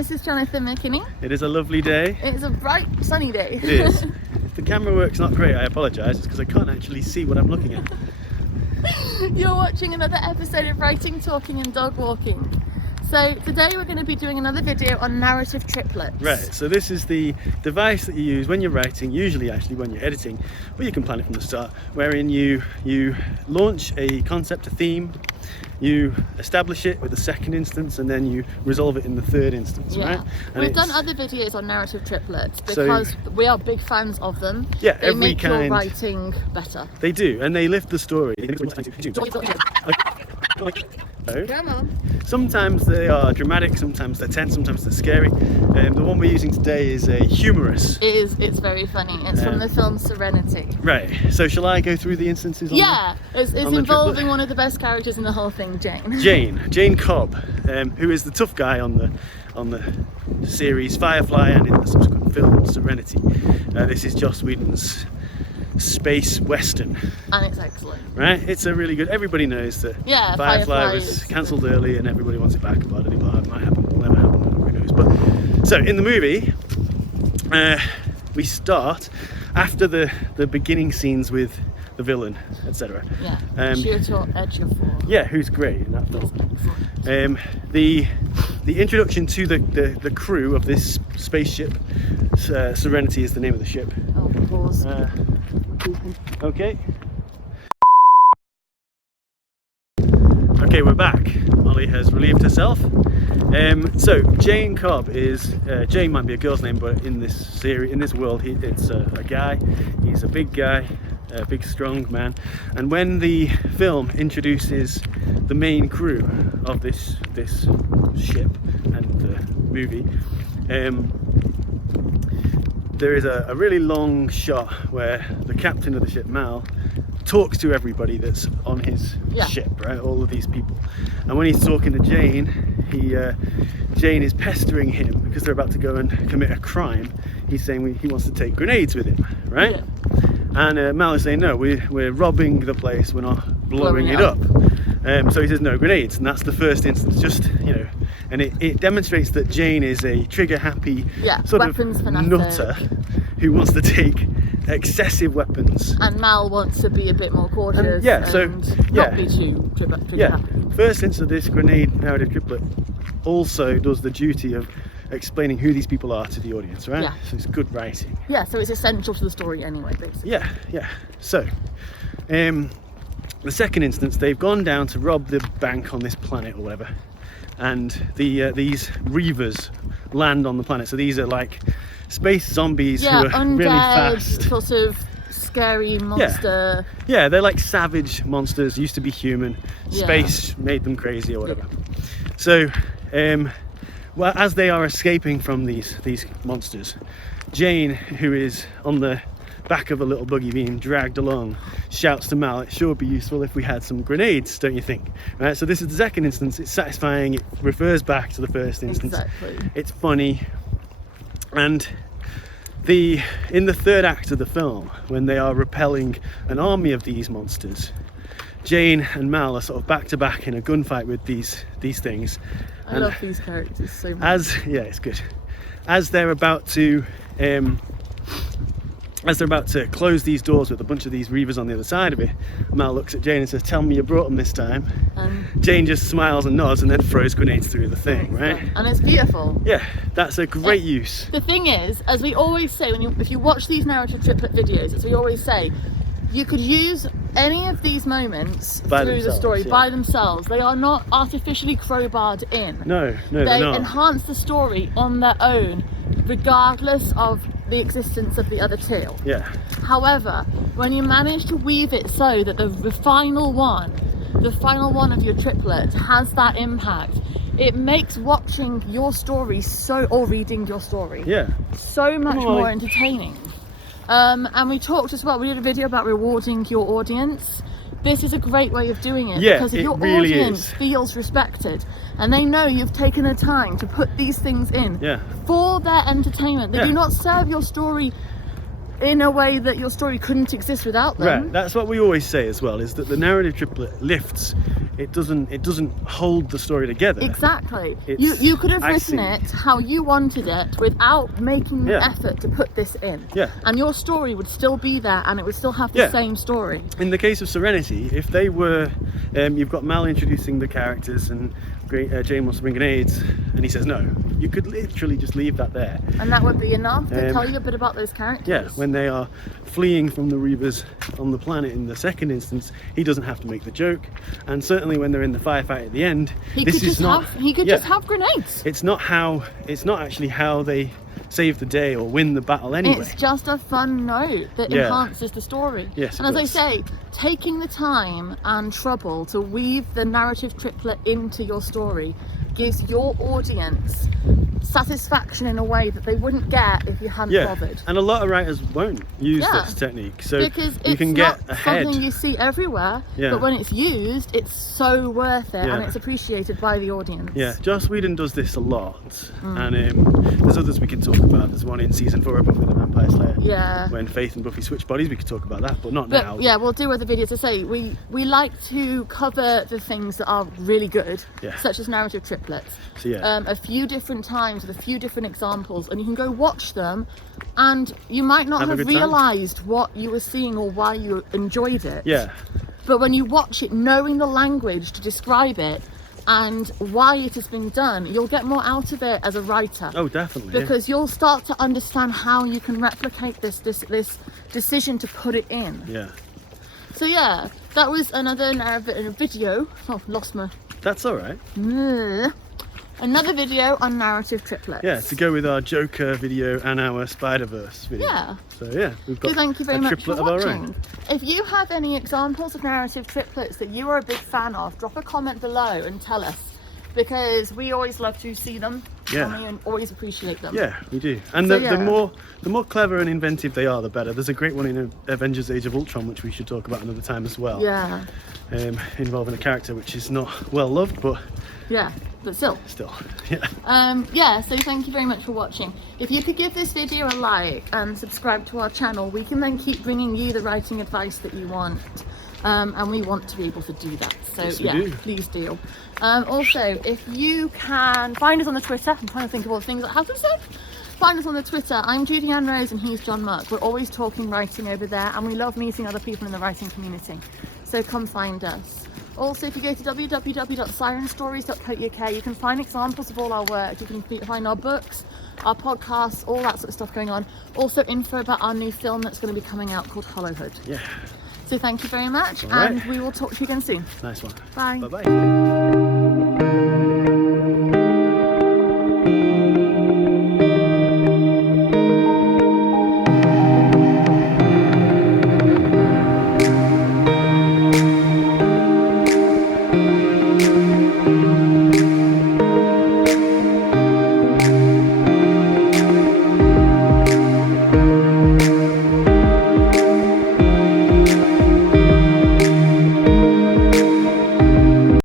this is Jonathan McKinney. It is a lovely day. It's a bright, sunny day. It is. If the camera work's not great, I apologise. It's because I can't actually see what I'm looking at. You're watching another episode of Writing, Talking and Dog Walking. So today we're going to be doing another video on narrative triplets. Right, so this is the device that you use when you're writing, usually actually when you're editing, but you can plan it from the start, wherein you launch a concept, a theme, you establish it with the second instance, and then you resolve it in the third instance, right? And we've done other videos on narrative triplets because we are big fans of them. Yeah, they make your writing better. They do, and they lift the story. Come on. Sometimes they are dramatic, sometimes they're tense, sometimes they're scary. The one we're using today is a humorous. It's very funny. It's from the film Serenity. Right, so shall I go through the instances? It's involving one of the best characters in the whole thing, Jane Cobb, who is the tough guy on the series Firefly and in the subsequent film Serenity. This is Joss Whedon's space western, and it's excellent, right? It's a really good, everybody knows that Firefly was cancelled early and everybody wants it back. About any part, it might happen, will never happen, who knows. But so in the movie we start after the beginning scenes with the villain, etc. Who's great in that film. The introduction to the crew of this spaceship, Serenity is the name of the ship. Pause. Okay, we're back. Molly has relieved herself. So Jane Cobb is Jane might be a girl's name, but in this series, in this world, it's a guy. He's a big guy, a big strong man. And when the film introduces the main crew of this ship and the movie, there is a really long shot where the captain of the ship, Mal, talks to everybody that's on his ship, right? All of these people. And when he's talking to Jane, Jane is pestering him because they're about to go and commit a crime. He's saying he wants to take grenades with him, right? Yeah. And Mal is saying, no, we're robbing the place, we're not blowing it up. So he says no grenades, and that's the first instance, just, and it demonstrates that Jane is a trigger-happy sort of nutter who wants to take excessive weapons. And Mal wants to be a bit more cautious not be too trigger-happy. First instance of this grenade narrative triplet also does the duty of explaining who these people are to the audience, right? Yeah. So it's good writing. Yeah, so it's essential to the story anyway, basically. Yeah. So, the second instance, they've gone down to rob the bank on this planet or whatever, and these reavers land on the planet. So these are like space zombies who are undead, really fast, sort of scary monster. Yeah, they're like savage monsters. Used to be human. Space made them crazy or whatever. So, well, as they are escaping from these monsters, Jane, who is on the back of a little buggy being dragged along, shouts to Mal, it sure would be useful if we had some grenades, don't you think? Right, so this is the second instance. It's satisfying, it refers back to the first instance. Exactly. It's funny. And in the third act of the film, when they are repelling an army of these monsters, Jane and Mal are sort of back to back in a gunfight with these things. I love these characters so much. It's good. As they're about to close these doors with a bunch of these reavers on the other side of it, Mal looks at Jane and says, tell me you brought them this time. Jane just smiles and nods and then throws grenades through the thing, right? And it's beautiful. Yeah, that's a great use. The thing is, as we always say, if you watch these narrative triplet videos, as we always say, you could use any of these moments through the story by themselves. They are not artificially crowbarred in. No, they enhance the story on their own, regardless of the existence of the other two. Yeah. However, when you manage to weave it so that the final one of your triplet has that impact, it makes watching your story or reading your story so much more entertaining. And we talked as well, we did a video about rewarding your audience. This is a great way of doing it, because if your audience feels respected and they know you've taken the time to put these things in for their entertainment, they do not serve your story in a way that your story couldn't exist without them. Right, that's what we always say as well, is that the narrative triplet lifts. It doesn't hold the story together. Exactly. It's You could have written icing. it how you wanted it without making the Yeah. effort to put this in. Yeah. And your story would still be there, and it would still have the Yeah. same story. In the case of Serenity, if they were, you've got Mal introducing the characters and Jane wants to bring grenades, and he says no, you could literally just leave that there. And that would be enough to tell Um, you a bit about those characters. Yeah, when they are fleeing from the Reavers on the planet in the second instance, he doesn't have to make the joke. And certainly when they're in the firefight at the end, He this could is just not. Yeah. just have grenades. It's not actually how they save the day or win the battle anyway. It's just a fun note that Yeah. enhances the story. Yes, and it as does. I say, taking the time and trouble to weave the narrative triplet into your story gives your audience satisfaction in a way that they wouldn't get if you hadn't Yeah, bothered. and a lot of writers won't use Yeah. this technique, so Because you it's can not get ahead. something you see everywhere, Yeah. but when it's used, it's so worth it, Yeah. and it's appreciated by the audience. Yeah, Joss Whedon does this a lot, Mm. and there's others we can talk about. There's one in season 4 of Buffy the Vampire Slayer. Yeah. When Faith and Buffy switch bodies, we could talk about that, but not But now. yeah, we'll do other videos. To say we like to cover the things that are really good, Yeah. such as narrative triplets. So yeah, A few different times with a few different examples, and you can go watch them, and you might not Have a have good time. realised what you were seeing or why you enjoyed it. yeah, But when you watch it, knowing the language to describe it and why it has been done, you'll get more out of it as a writer. oh definitely. Yeah. Because you'll start to understand how you can replicate this decision to put it in. Yeah, So yeah, that was another video. Oh, lost my. that's all right. Another video on narrative triplets. Yeah, to go with our Joker video and our Spider-Verse video. Yeah. So yeah, we've got So thank you very a much triplet for of our watching. own. If you have any examples of narrative triplets that you are a big fan of, drop a comment below and tell us, because we always love to see them. Yeah. And we always appreciate them. Yeah, we do. And So, the yeah. more clever and inventive they are, the better. There's a great one in Avengers: Age of Ultron, which we should talk about another time as well. Yeah. Involving a character which is not well loved, but Yeah. But still. yeah. Yeah, so thank you very much for watching. If you could give this video a like and subscribe to our channel, we can then keep bringing you the writing advice that you want. And we want to be able to do that. So Yes, we yeah, do. please do. Also, if you can find us on the Twitter, I'm trying to think of all the things that I have to say. Find us on the Twitter. I'm Judy Ann Rose and he's John Muck. We're always talking writing over there, and we love meeting other people in the writing community. So come find us. Also, if you go to www.sirenstories.co.uk, you can find examples of all our work. You can find our books, our podcasts, all that sort of stuff going on. Also, info about our new film that's going to be coming out called Hollowhood. Yeah. So thank you very much, All right. and we will talk to you again soon. Nice one. Bye. Bye bye.